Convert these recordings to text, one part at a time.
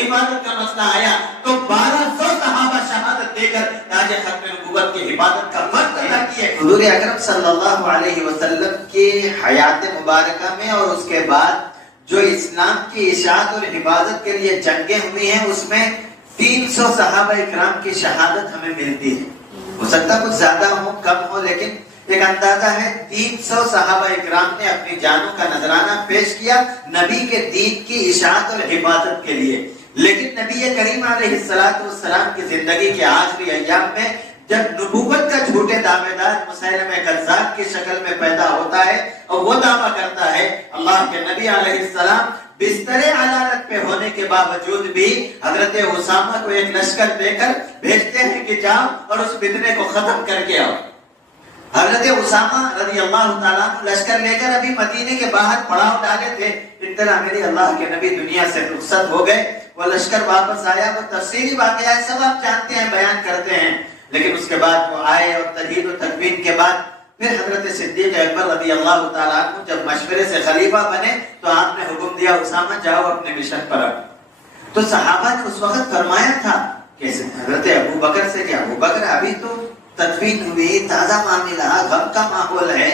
حفاظت کا مسئلہ آیا تو 1200 صحابہ شہادت دے کر تاج ختم نبوت کی حفاظت کا فرض ادا کیے۔ حضور اکرم صلی اللہ علیہ وسلم کی حیات مبارکہ میں اور اس کے بعد جو اسلام کی اشاعت اور حفاظت کے لیے جنگیں ہوئی ہیں اس میں 300 صحابہ اکرام کی شہادت ہمیں ملتی ہے۔ ہو سکتا کچھ زیادہ ہو کم ہو، لیکن ایک اندازہ ہے 300 صحابہ اکرام نے اپنی جانوں کا نذرانہ پیش کیا نبی کے دین کی اشاعت اور حفاظت کے لیے۔ لیکن نبی کریم علیہ السلام کی زندگی کے آخری ایام میں جب نبوت کا جھوٹے دعوے دار مسیلمہ کذاب کی شکل میں پیدا ہوتا ہے اور وہ دعویٰ کرتا ہے، اللہ کے نبی علیہ السلام بستر عدالت پہ ہونے کے باوجود بھی حضرت اسامہ کو ایک لشکر دے کر بھیجتے ہیں کہ جاؤ اور اس فتنے کو ختم کر کے آؤ۔ حضرت اسامہ رضی اللہ تعالیٰ لشکر لے کر ابھی مدینے کے باہر پڑاؤ ڈالے تھے، اتنا میری اللہ کے نبی دنیا سے رخصت ہو گئے، وہ لشکر واپس آیا، وہ تفصیلی واقعہ سب آپ جانتے ہیں، بیان کرتے ہیں۔ لیکن اس کے بعد وہ آئے اور تجہیز و تکوین کے بعد پھر حضرت صدیق اکبر رضی اللہ تعالیٰ عنہ جب مشورے سے خلیفہ بنے تو آپ نے حکم دیا اسامہ جاؤ اپنے مشن پر آؤ۔ تو صحابہ نے اس وقت فرمایا تھا کہ حضرت ابو بکر سے کہ ابو بکر ابھی تو تدفین ہوئی، تازہ معاملہ، غم کا ماحول ہے،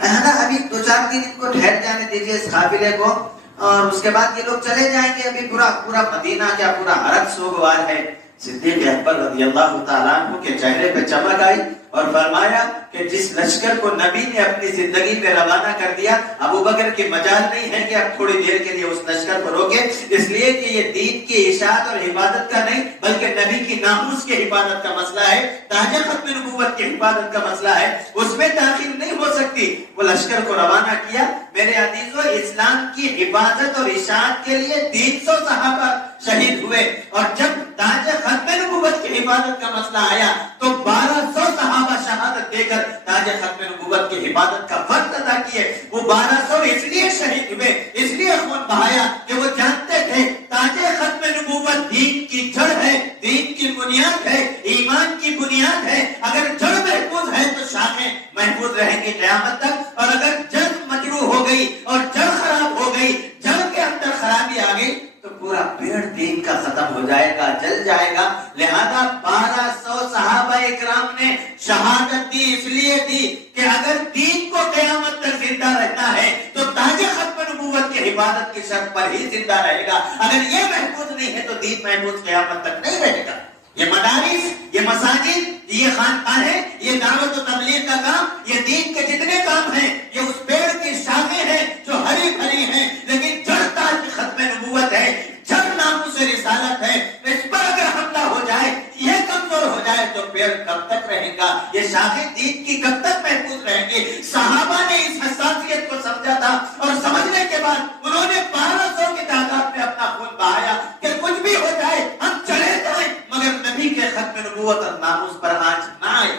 ابھی 2-4 دن ان کو ٹھہر جانے دیجیے اس قافلے کو، اور اس کے بعد یہ لوگ چلے جائیں گے، ابھی پورا مدینہ کیا پورا حرم سوگوار ہے۔ صدیق اکبر رضی اللہ تعالیٰ عنہ کے چہرے پہ چمک آئی اور فرمایا کہ جس لشکر کو نبی نے اپنی زندگی میں روانہ کر دیا، ابو بکر کی مجال نہیں ہے کہ اب تھوڑی دیر کے لیے اس لشکر کو روکے، اس لیے کہ یہ دین کی اشاعت اور حفاظت کا نہیں بلکہ نبی کی ناموس کی حفاظت کا مسئلہ ہے، تاج ختم نبوت کی حفاظت کا مسئلہ ہے، اس میں تاخیر نہیں ہو سکتی۔ وہ لشکر کو روانہ کیا۔ میرے عزیزو، اسلام کی حفاظت اور اشاعت کے لیے 300 صحابہ شہید ہوئے، اور جب تاج ختم نبوت کی حفاظت کا مسئلہ آیا تو 1200 صحابہ شہادت دے کر تاج ختم نبوت کی حفاظت کا فرض ادا کیے۔ وہ 1200 اس لیے شہید ہوئے، اس لیے خون بہایا کہ وہ جانتے تھے تاج ختم نبوت دین کی جڑ ہے، دین کی بنیاد ہے، ایمان کی بنیاد ہے۔ اگر جڑ محفوظ ہے تو شاخیں محفوظ رہیں گی قیامت تک، اور اگر جڑ مجروح ہو گئی اور جڑ خراب ہو گئی، جڑ کے اندر خرابی آ گئی تو پورا پیڑ دین کا ختم ہو جائے گا، جل جائے گا۔ لہذا 1200 صحابہ اکرام نے شہادت دی، اس لیے دی کہ اگر دین کو قیامت تک زندہ رہنا ہے تو تاج ختم نبوت کی حفاظت کی شرط پر ہی زندہ رہے گا۔ اگر یہ محفوظ نہیں ہے تو دین محفوظ قیامت تک نہیں رہے گا۔ یہ مدارس، یہ مساجد، یہ خانقاہیں، یہ دعوت و تبلیغ کا کام، یہ دین کے جتنے کام ہیں، یہ اس پیڑ کی شاخیں ہیں جو ہری بھری ہیں، لیکن جڑ تاج ختم نبوت ہے، جڑ ناموس رسالت ہے۔ اس پر اگر حملہ ہو جائے، یہ کمزور ہو جائے تو پیڑ کب تک رہے گا؟ یہ شاخیں دین کی کب تک محفوظ رہیں گی؟ صحابہ نے اس حساسیت کو سمجھا تھا، اور سمجھنے کے بعد انہوں نے 1200 کی تعداد میں اپنا خون بہایا کہ کچھ بھی ہو جائے ہم چلے جائیں مگر نبی کے ختم نبوت اور ناموس پر آنچ نہ آئے۔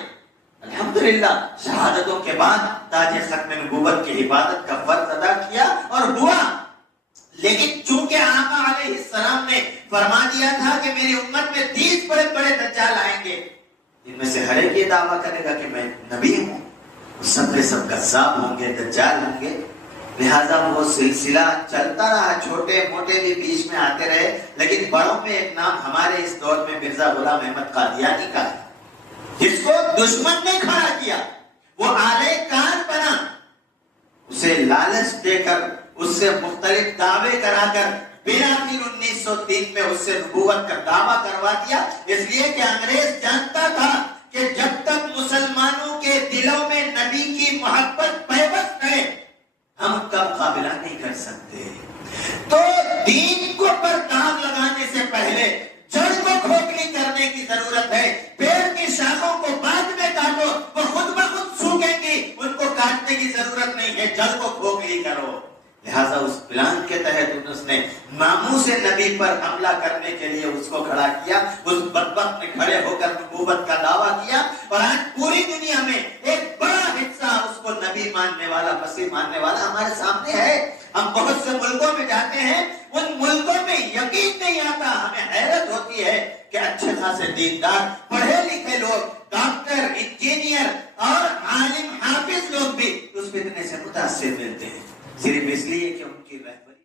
الحمدللہ شہادتوں کے بعد تاج ختم نبوت کی حفاظت کا فرض ادا کیا اور ہوا۔ لیکن چونکہ آقا علیہ السلام نے فرما دیا تھا کہ میری امت میں 30 بڑے بڑے دجال آئیں گے، ان میں سے ہر ایک یہ دعویٰ کرے گا کہ میں نبی ہوں، سب کے سب کذاب ہوں گے، دجال ہوں گے۔ لہذا وہ سلسلہ چلتا رہا، چھوٹے موٹے بھی بیچ میں آتے رہے، لیکن بڑوں میں ایک نام ہمارے اس دور میں مرزا غلام احمد قادیانی کا ہے، جس کو دشمن نے کھڑا کیا، وہ آلے کار بنا، اسے لالچ دے کر، اس سے مختلف دعوے کرا کر بالآخر 1903 میں اس سے نبوت کا دعویٰ کروا دیا، اس لیے کہ انگریز جانتا تھا کہ جب تک مسلمانوں کے دلوں میں نبی کی محبت پیوست ہے ہم ان کا مقابلہ نہیں کر سکتے۔ تو دین کو پر داغ لگانے سے پہلے جڑ کو کھوکھلی کرنے کی ضرورت ہے۔ پیڑ کی شاخوں کو بعد میں کاٹو، وہ خود بخود سوکھیں گی، ان کو کاٹنے کی ضرورت نہیں ہے، جڑ کو کھوکھلی کرو۔ لہذا اس پلان کے تحت اس نے ناموس نبی پر حملہ کرنے کے لیے اس کو کھڑا کیا، اس بدبخت نے کھڑے ہو کر نبوت کا دعویٰ کیا، اور آج پوری دنیا میں ایک بڑا حصہ اس کو نبی ماننے والا، مسیح ماننے والا ہمارے سامنے ہے۔ ہم بہت سے ملکوں میں جاتے ہیں، ان ملکوں میں یقین نہیں آتا، ہمیں حیرت ہوتی ہے کہ اچھے خاصے دیندار پڑھے لکھے لوگ، ڈاکٹر، انجینئر اور عالم حافظ لوگ بھی اس فتنے سے متاثر ملتے ہیں، صرف اس لیے کہ ان کی رہبری